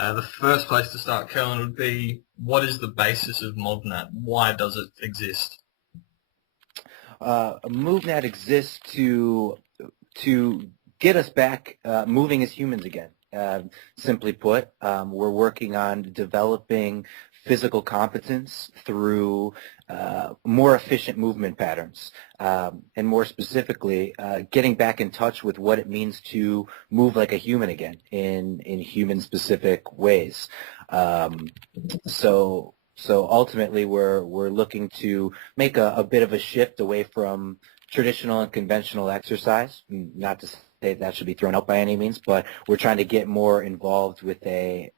The first place to start, Kellen, would be what is the basis of MovNat? Why does it exist? MovNat exists to get us back moving as humans again. Simply put, we're working on developing physical competence through more efficient movement patterns, and more specifically, getting back in touch with what it means to move like a human again in human-specific ways. So ultimately, we're looking to make a bit of a shift away from traditional and conventional exercise. Not to say that should be thrown out by any means, but we're trying to get more involved with a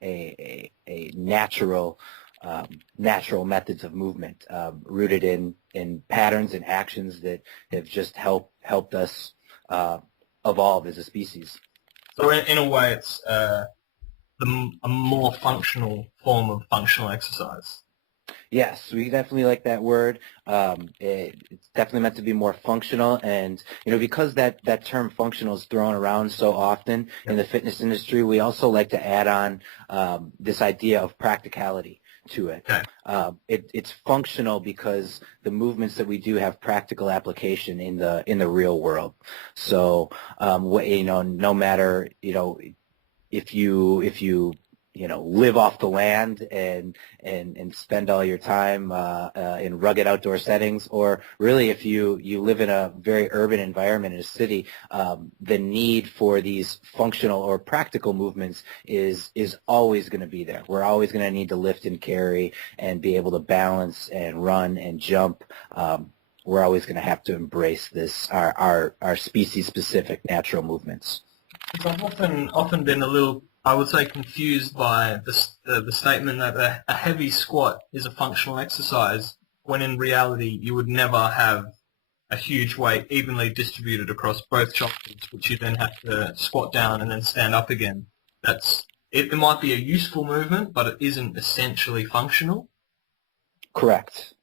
natural methods of movement, rooted in patterns and actions that have just helped us evolve as a species. So in a way, it's a more functional form of functional exercise. Yes, we definitely like that word. It's definitely meant to be more functional, and because that term functional is thrown around so often in the fitness industry, we also like to add on this idea of practicality to it. Okay. It's functional because the movements that we do have practical application in the real world. So no matter if you live off the land and spend all your time in rugged outdoor settings, or really if you live in a very urban environment in a city, the need for these functional or practical movements is always going to be there. We're always going to need to lift and carry and be able to balance and run and jump. We're always going to have to embrace this, our species-specific natural movements. I've often been a little, I would say, confused by the statement that a heavy squat is a functional exercise, when in reality you would never have a huge weight evenly distributed across both shoulders, which you then have to squat down and then stand up again. It might be a useful movement, but it isn't essentially functional. Correct.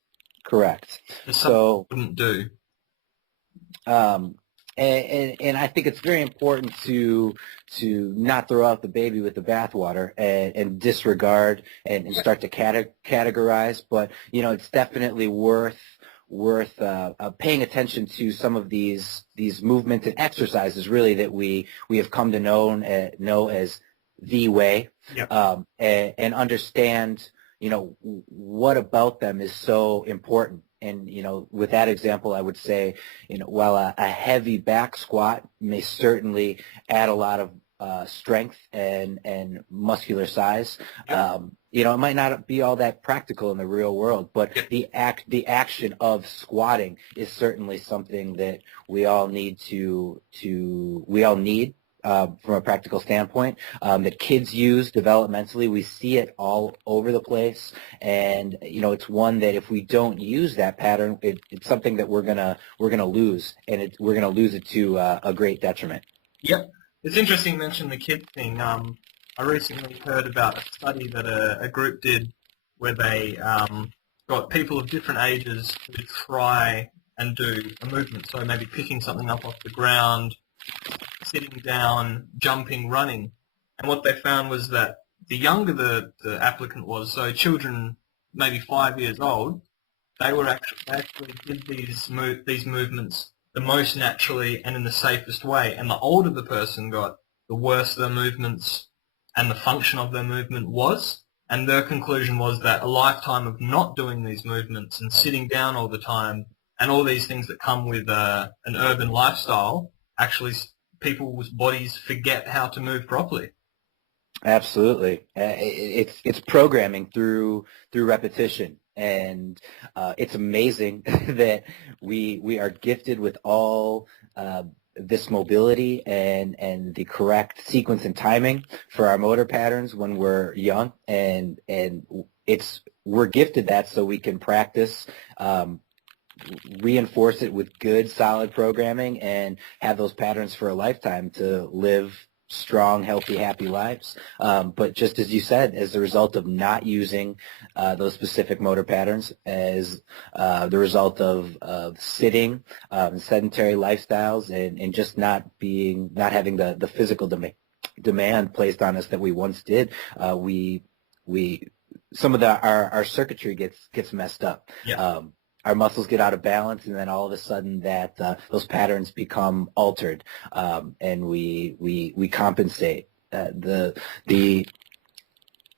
So wouldn't do. And I think it's very important to not throw out the baby with the bathwater and disregard and start to categorize. But it's definitely worth paying attention to some of these movements and exercises really that we have come to know as the way. Yep. And understand what about them is so important. And, with that example, I would say, while a heavy back squat may certainly add a lot of strength and muscular size, it might not be all that practical in the real world, but the action of squatting is certainly something that we all need from a practical standpoint, that kids use developmentally. We see it all over the place, and it's one that if we don't use that pattern, it's something that we're gonna lose, and we're gonna lose it to a great detriment. Yep, it's interesting you mentioned the kids thing. I recently heard about a study that a group did where they got people of different ages to try and do a movement, so maybe picking something up off the ground, sitting down, jumping, running. And what they found was that the younger the applicant was, so children maybe 5 years old, they actually did these movements the most naturally and in the safest way. And the older the person got, the worse their movements and the function of their movement was. And their conclusion was that a lifetime of not doing these movements and sitting down all the time and all these things that come with an urban lifestyle, actually people's bodies forget how to move properly. Absolutely. It's programming through repetition, and it's amazing that we are gifted with all this mobility and the correct sequence and timing for our motor patterns when we're young, and we're gifted that so we can practice, reinforce it with good, solid programming, and have those patterns for a lifetime to live strong, healthy, happy lives. But just as you said, as a result of not using those specific motor patterns, as the result of sitting, sedentary lifestyles, and just not having the physical demand placed on us that we once did, we some of our circuitry gets messed up. Yeah. Our muscles get out of balance, and then all of a sudden that those patterns become altered, and we compensate.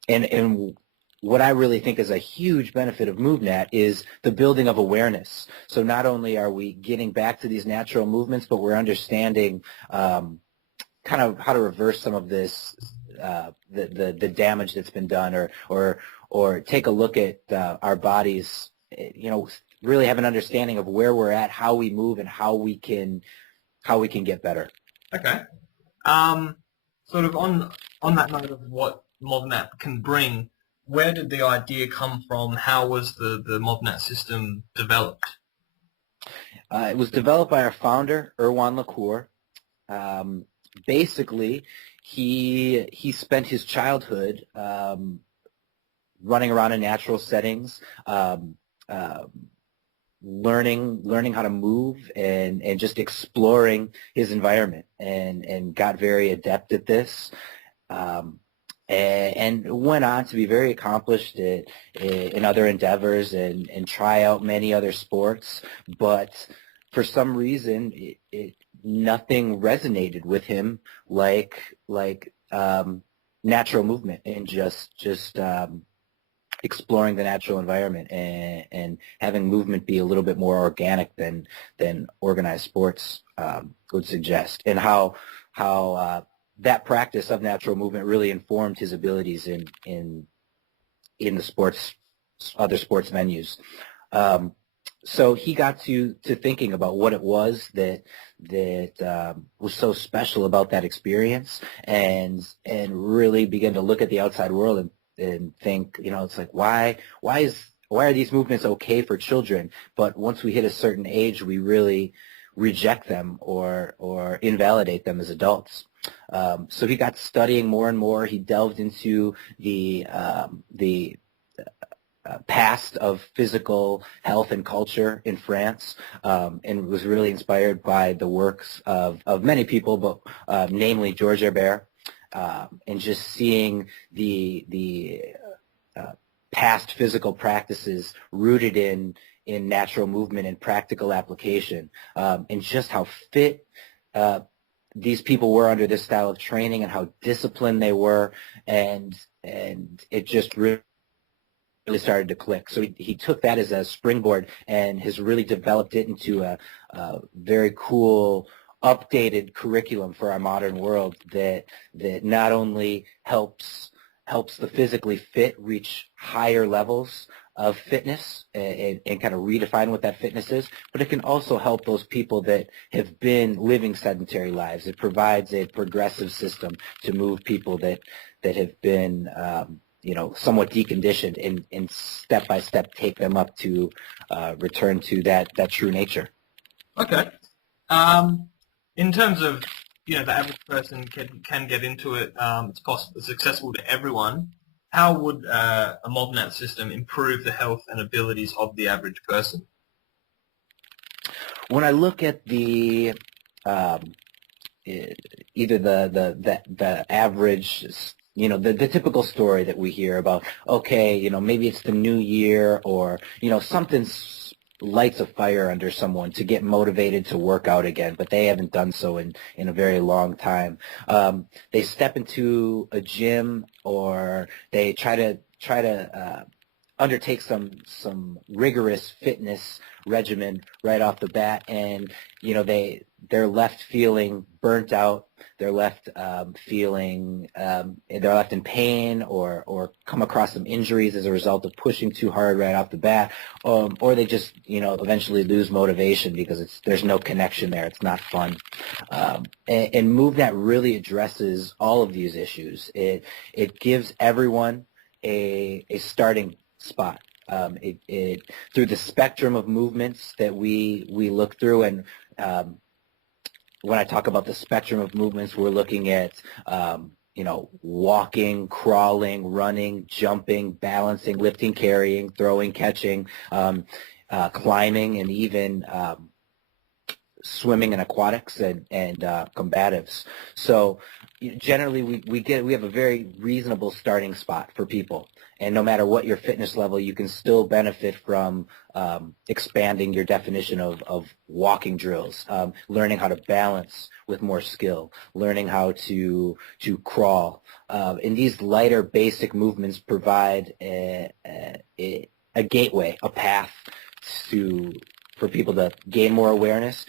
And what I really think is a huge benefit of MovNat is the building of awareness. So not only are we getting back to these natural movements, but we're understanding kind of how to reverse some of this, the damage that's been done, or take a look at our bodies, really have an understanding of where we're at, how we move, and how we can get better. Okay. Sort of on that note of what MovNat can bring, where did the idea come from? How was the MovNat system developed? It was developed by our founder, Erwan LaCour. Basically, he spent his childhood running around in natural settings, learning how to move and just exploring his environment, and got very adept at this. And went on to be very accomplished in other endeavors and try out many other sports. But for some reason, nothing resonated with him like natural movement and just exploring the natural environment and having movement be a little bit more organic than organized sports would suggest, and how that practice of natural movement really informed his abilities in the other sports venues. So he got to thinking about what it was that was so special about that experience, and really began to look at the outside world and think, it's like, why are these movements okay for children, but once we hit a certain age, we really reject them or invalidate them as adults. So he got studying more and more. He delved into the past of physical health and culture in France, and was really inspired by the works of many people, but namely George Herbert, and just seeing the past physical practices rooted in natural movement and practical application, and just how fit these people were under this style of training and how disciplined they were, and it just really started to click. So he took that as a springboard and has really developed it into a very cool, updated curriculum for our modern world that not only helps the physically fit reach higher levels of fitness and kind of redefine what that fitness is, but it can also help those people that have been living sedentary lives. It provides a progressive system to move people that have been somewhat deconditioned, and step by step take them up to return to that true nature. Okay. In terms of the average person can get into it, it's accessible to everyone. How would a MovNat system improve the health and abilities of the average person? When I look at the either the average, the typical story that we hear about, okay, maybe it's the new year, or something lights a fire under someone to get motivated to work out again, but they haven't done so in a very long time. They step into a gym, or they try to undertake some rigorous fitness regimen right off the bat, and they're left feeling burnt out. They're left feeling they're left in pain, or come across some injuries as a result of pushing too hard right off the bat, or they just eventually lose motivation because there's no connection there. It's not fun. And MovNat really addresses all of these issues. It gives everyone a starting spot. It through the spectrum of movements that we look through, and when I talk about the spectrum of movements, we're looking at walking, crawling, running, jumping, balancing, lifting, carrying, throwing, catching, climbing, and even swimming and aquatics and combatives. So generally we have a very reasonable starting spot for people. And no matter what your fitness level, you can still benefit from expanding your definition of walking drills, learning how to balance with more skill, learning how to crawl. And these lighter basic movements provide a gateway, a path for people to gain more awareness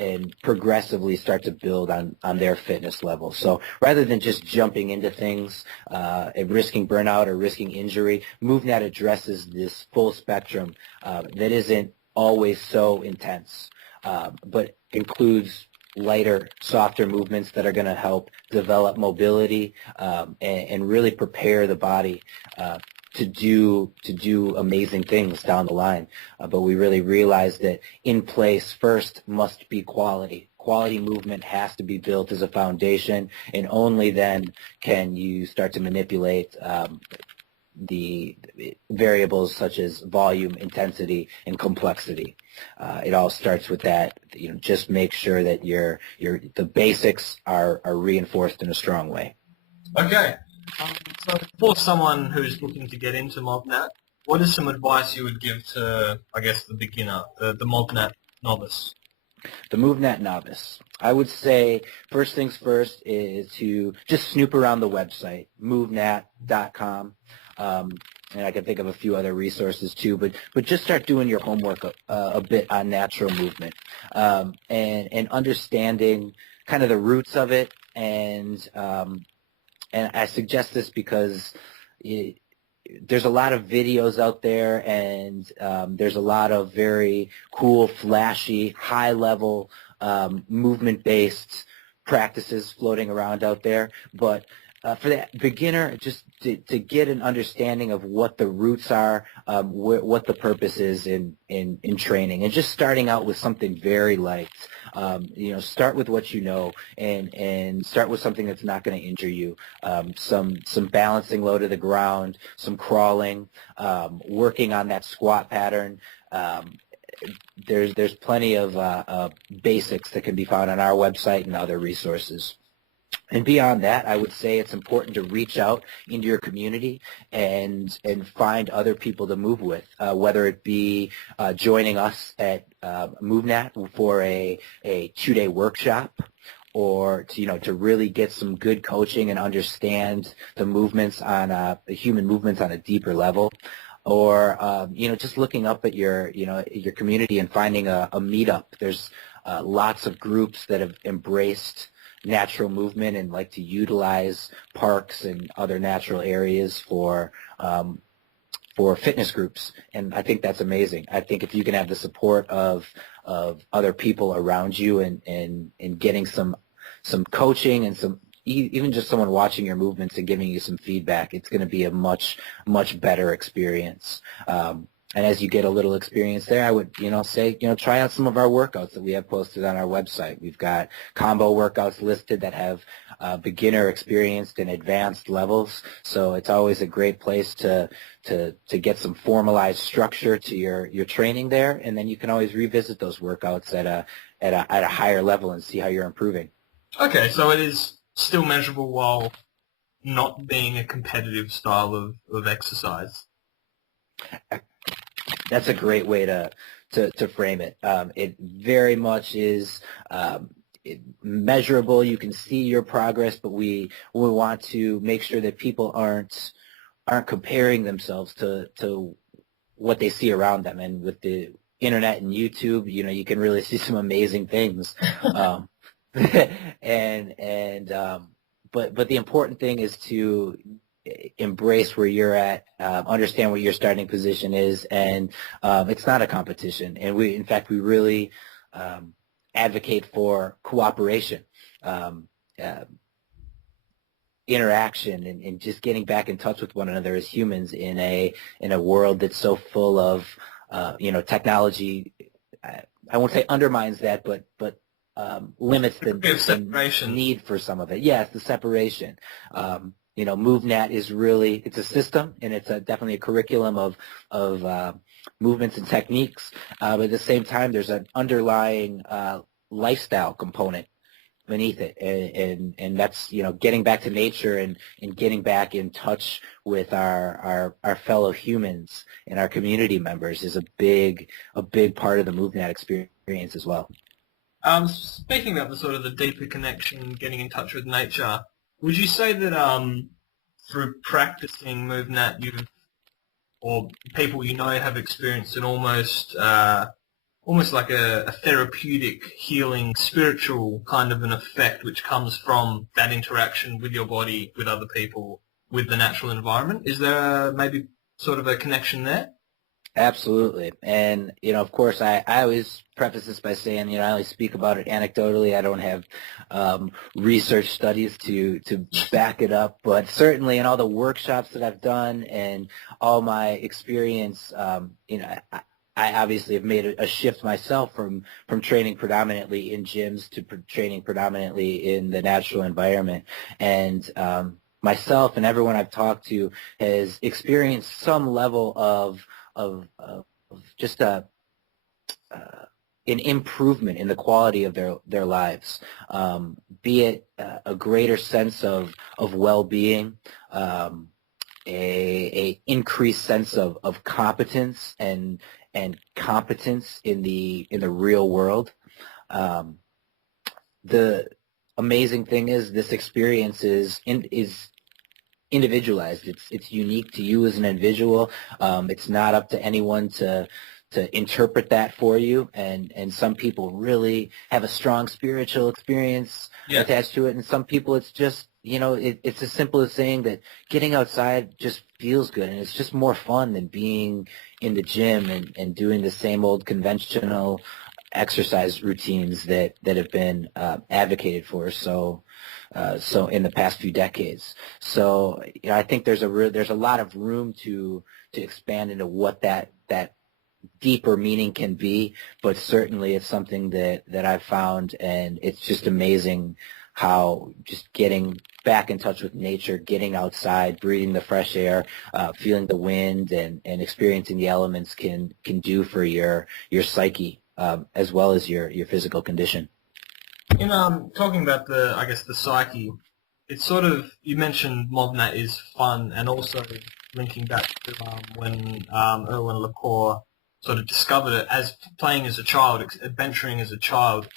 and progressively start to build on their fitness level. So rather than just jumping into things and risking burnout or risking injury, MovNat addresses this full spectrum that isn't always so intense, but includes lighter, softer movements that are going to help develop mobility and really prepare the body to do amazing things down the line. But we really realize that in place first must be quality. Quality movement has to be built as a foundation, and only then can you start to manipulate the variables such as volume, intensity, and complexity. It all starts with that. Just make sure that the basics are reinforced in a strong way. Okay. So for someone who's looking to get into MovNat, what is some advice you would give to, I guess, the beginner, the MovNat novice? The MovNat novice. I would say first things first is to just snoop around the website, MovNat.com. And I can think of a few other resources too, but just start doing your homework a bit on natural movement and understanding kind of the roots of it. And I suggest this because there's a lot of videos out there, and there's a lot of very cool, flashy, high-level, movement-based practices floating around out there. But for that beginner, just to get an understanding of what the roots are, what the purpose is in training, and just starting out with something very light. Start with what you know, and start with something that's not going to injure you. Some balancing low to the ground, some crawling, working on that squat pattern. There's plenty of basics that can be found on our website and other resources. And beyond that, I would say it's important to reach out into your community and find other people to move with, whether it be joining us at MovNat for a 2-day workshop, or to really get some good coaching and understand the movements the human movements on a deeper level. Or just looking up at your community and finding a meetup. There's lots of groups that have embraced natural movement and like to utilize parks and other natural areas for fitness groups, and I think that's amazing. I think if you can have the support of other people around you and getting some coaching and even just someone watching your movements and giving you some feedback, it's going to be a much better experience. And as you get a little experience there, I would, say, try out some of our workouts that we have posted on our website. We've got combo workouts listed that have beginner, experienced, and advanced levels. So it's always a great place to get some formalized structure to your training there, and then you can always revisit those workouts at a higher level and see how you're improving. Okay, so it is still measurable while not being a competitive style of exercise. That's a great way to frame it. It very much is measurable. You can see your progress, but we want to make sure that people aren't comparing themselves to what they see around them. And with the internet and YouTube, you can really see some amazing things. But the important thing is to embrace where you're at, understand what your starting position is, and it's not a competition. And in fact, we really advocate for cooperation, interaction, and just getting back in touch with one another as humans in a world that's so full of technology. I won't say undermines that, but limits the need for some of it. Yes, the separation. MovNat is really, it's a system, and it's definitely a curriculum of movements and techniques. But at the same time, there's an underlying lifestyle component beneath it, and that's, you know, getting back to nature and getting back in touch with our fellow humans and our community members is a big part of the MovNat experience as well. Speaking about the sort of the deeper connection, getting in touch with nature, would you say that through practicing MovNat, or people you know have experienced an almost like a therapeutic, healing, spiritual kind of an effect which comes from that interaction with your body, with other people, with the natural environment? Is there maybe sort of a connection there? Absolutely. And, you know, of course, I always preface this by saying, you know, I only speak about it anecdotally. I don't have research studies to back it up. But certainly in all the workshops that I've done and all my experience, you know, I obviously have made a shift myself from training predominantly in gyms to training predominantly in the natural environment. And myself and everyone I've talked to has experienced some level of just an improvement in the quality of their lives, be it a greater sense of well-being, a increased sense of competence and competence in the real world. The amazing thing is this experience is individualized. It's unique to you as an individual. It's not up to anyone to interpret that for you. And some people really have a strong spiritual experience attached to it, and some people it's just, you know, it's as simple as saying that getting outside just feels good, and it's just more fun than being in the gym and doing the same old conventional exercise routines that have been advocated for so in the past few decades. So, you know, I think there's a lot of room to expand into what that deeper meaning can be, but certainly it's something that I've found, and it's just amazing how just getting back in touch with nature, getting outside, breathing the fresh air, feeling the wind, and experiencing the elements can do for your psyche, as well as your physical condition. In talking about the psyche, it's sort of, you mentioned MovNat is fun, and also linking back to when Erwin Lacour sort of discovered it as playing as a child, adventuring as a child.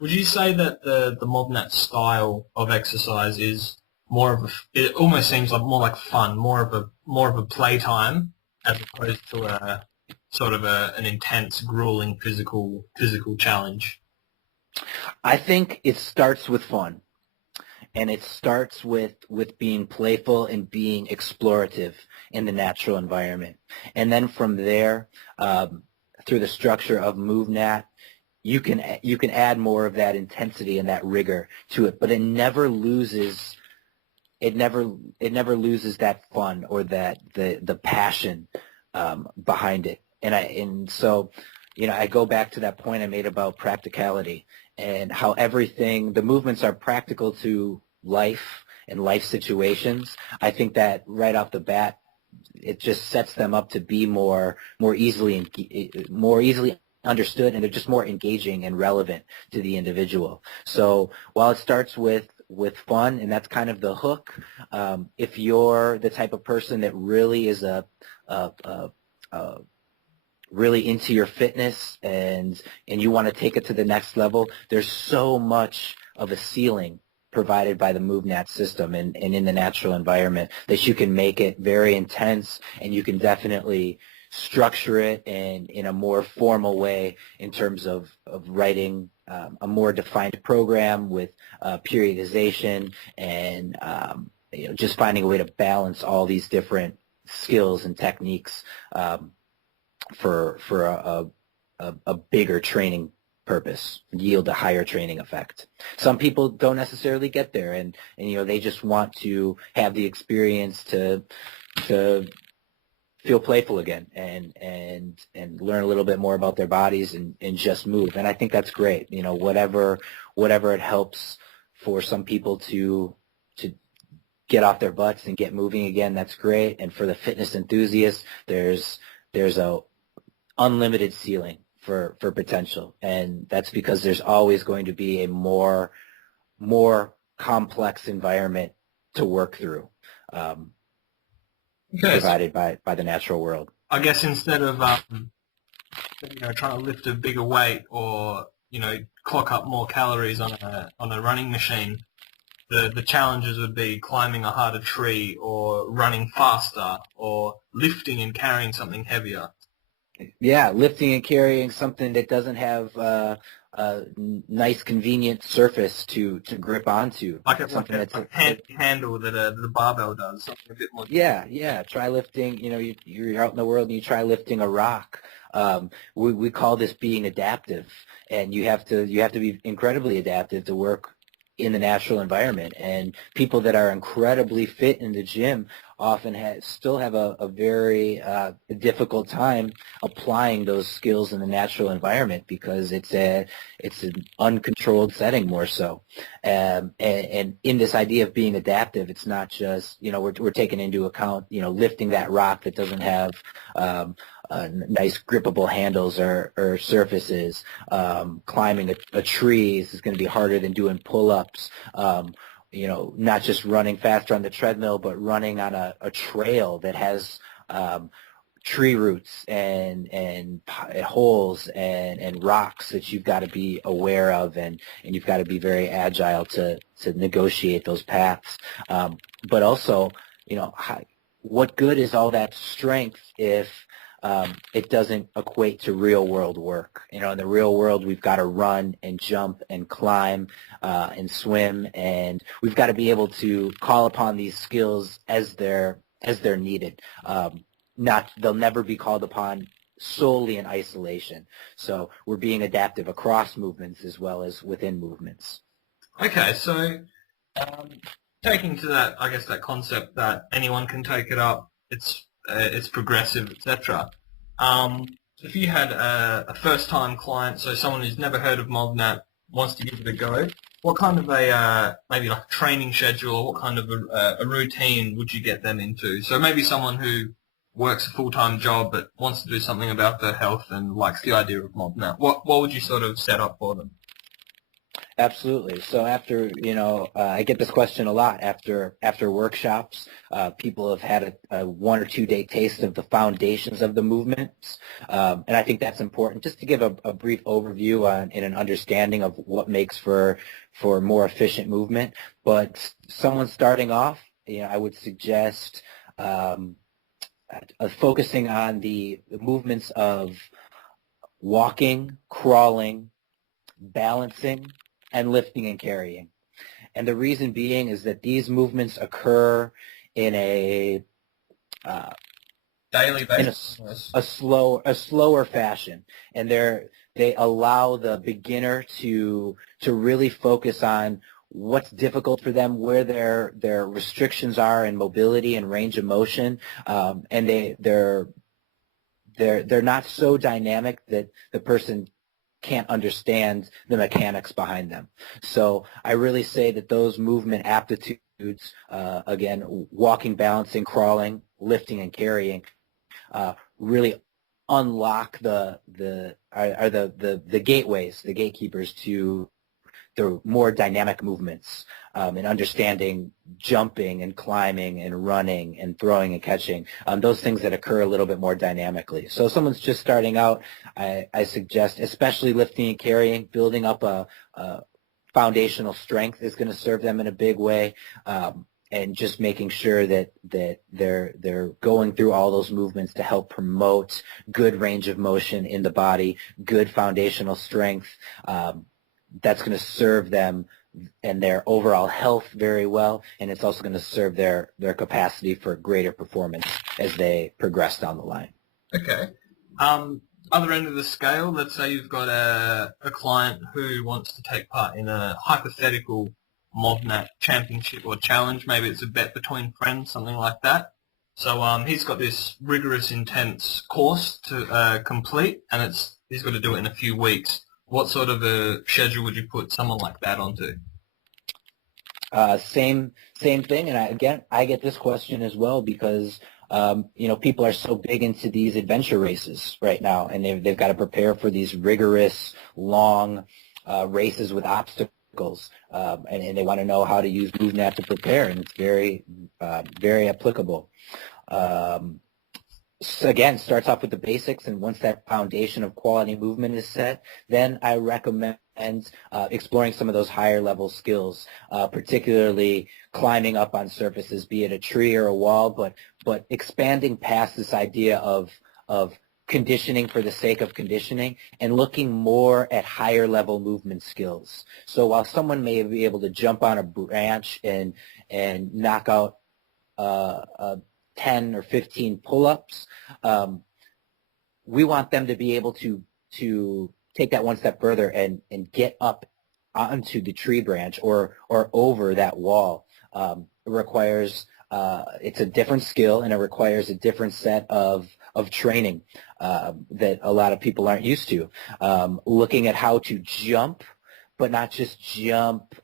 Would you say that the MovNat style of exercise is more of it almost seems like more like fun, more of a playtime, as opposed to a sort of an intense, grueling physical challenge? I think it starts with fun, and it starts with being playful and being explorative in the natural environment. And then from there, through the structure of MovNat, you can add more of that intensity and that rigor to it, but it never loses that fun or that the passion behind it. And so, you know, I go back to that point I made about practicality and how the movements are practical to life and life situations. I think that right off the bat, it just sets them up to be more easily understood, and they're just more engaging and relevant to the individual. So while it starts with fun, and that's kind of the hook, if you're the type of person that really is really into your fitness and you want to take it to the next level, there's so much of a ceiling provided by the MovNat system and in the natural environment that you can make it very intense, and you can definitely structure it in a more formal way in terms of writing a more defined program with periodization and you know, just finding a way to balance all these different skills and techniques for a bigger training purpose, yield a higher training effect. Some people don't necessarily get there, and you know, they just want to have the experience to feel playful again and learn a little bit more about their bodies and just move. And I think that's great. You know, whatever it helps for some people to get off their butts and get moving again, that's great. And for the fitness enthusiasts, there's a unlimited ceiling for potential, and that's because there's always going to be a more complex environment to work through, provided by the natural world. I guess instead of trying to lift a bigger weight or clock up more calories on a running machine, the challenges would be climbing a harder tree or running faster or lifting and carrying something heavier. Yeah, lifting and carrying something that doesn't have a nice, convenient surface to grip onto. Like a handle that the barbell does, something a bit more. Yeah. Try lifting. You're out in the world and you try lifting a rock. We call this being adaptive, and you have to be incredibly adaptive to work in the natural environment. And people that are incredibly fit in the gym often still have a very difficult time applying those skills in the natural environment because it's an uncontrolled setting more so. And in this idea of being adaptive, it's not just we're taking into account lifting that rock that doesn't have nice grippable handles or surfaces. Climbing a tree is going to be harder than doing pull-ups. Not just running faster on the treadmill, but running on a trail that has tree roots and holes and rocks that you've got to be aware of, and you've got to be very agile to negotiate those paths. But also, what good is all that strength if it doesn't equate to real world work? In the real world, we've got to run and jump and climb and swim, and we've got to be able to call upon these skills as they're needed. They'll never be called upon solely in isolation. So we're being adaptive across movements as well as within movements. Okay, so taking to that, I guess that concept that anyone can take it up, it's progressive, etc. If you had a first-time client, so someone who's never heard of MovNat, wants to give it a go, what kind of a maybe like a training schedule, or what kind of a routine would you get them into? So maybe someone who works a full-time job but wants to do something about their health and likes the idea of MovNat. What would you sort of set up for them? Absolutely. So after, I get this question a lot after workshops. People have had a 1 or 2 day taste of the foundations of the movements. And I think that's important just to give a brief overview and an understanding of what makes for more efficient movement. But someone starting off, I would suggest focusing on the movements of walking, crawling, balancing, and lifting and carrying. And the reason being is that these movements occur in a daily basis, in a slower fashion, and they allow the beginner to really focus on what's difficult for them, where their restrictions are in mobility and range of motion, and they're not so dynamic that the person can't understand the mechanics behind them. So I really say that those movement aptitudes, again, walking, balancing, crawling, lifting, and carrying, really unlock the gateways, the gatekeepers to the more dynamic movements, and understanding jumping and climbing and running and throwing and catching, those things that occur a little bit more dynamically. So if someone's just starting out, I suggest, especially lifting and carrying, building up a foundational strength is going to serve them in a big way, and just making sure that they're going through all those movements to help promote good range of motion in the body, good foundational strength. That's going to serve them and their overall health very well, and it's also going to serve their capacity for greater performance as they progress down the line. Okay. Other end of the scale, let's say you've got a client who wants to take part in a hypothetical MovNat championship or challenge. Maybe it's a bet between friends, something like that. So he's got this rigorous, intense course to complete, and he's got to do it in a few weeks. What sort of a schedule would you put someone like that onto? Same thing, and I get this question as well because People are so big into these adventure races right now, and they've got to prepare for these rigorous, long races with obstacles, and they want to know how to use MovNat to prepare, and it's very applicable. So again, starts off with the basics, and once that foundation of quality movement is set, then I recommend exploring some of those higher level skills, particularly climbing up on surfaces, be it a tree or a wall, but expanding past this idea of conditioning for the sake of conditioning and looking more at higher level movement skills. So while someone may be able to jump on a branch and knock out 10 or 15 pull-ups, we want them to be able to take that one step further and get up onto the tree branch or over that wall. It requires it's a different skill, and it requires a different set of training that a lot of people aren't used to. Looking at how to jump, but not just jump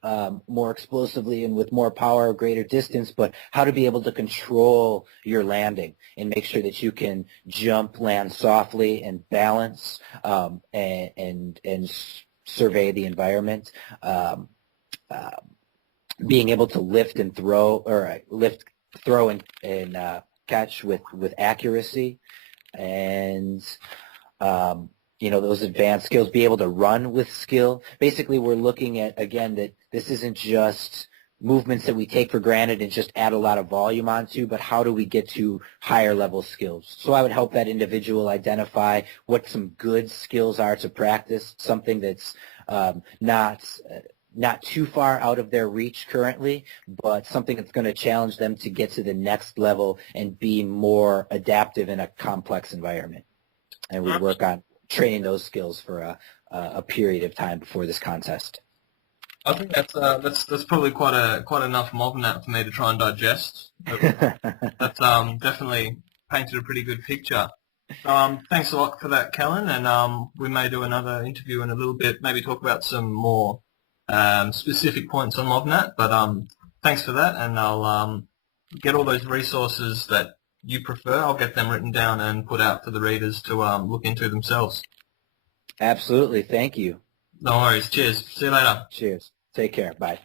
more explosively and with more power or greater distance, but how to be able to control your landing and make sure that you can jump, land softly, and balance and survey the environment. Being able to lift and throw, or throw, and catch with accuracy, and those advanced skills, be able to run with skill. Basically, we're looking at, again, that this isn't just movements that we take for granted and just add a lot of volume onto, but how do we get to higher level skills? So I would help that individual identify what some good skills are to practice, something that's not too far out of their reach currently, but something that's going to challenge them to get to the next level and be more adaptive in a complex environment. And we work on training those skills for a period of time before this contest. I think that's probably quite enough MovNat for me to try and digest. That's definitely painted a pretty good picture. So thanks a lot for that, Kellen, and we may do another interview in a little bit, maybe talk about some more specific points on MovNat. But thanks for that, and I'll get all those resources that you prefer. I'll get them written down and put out for the readers to look into themselves. Absolutely. Thank you. No worries. Cheers. See you later. Cheers. Take care. Bye.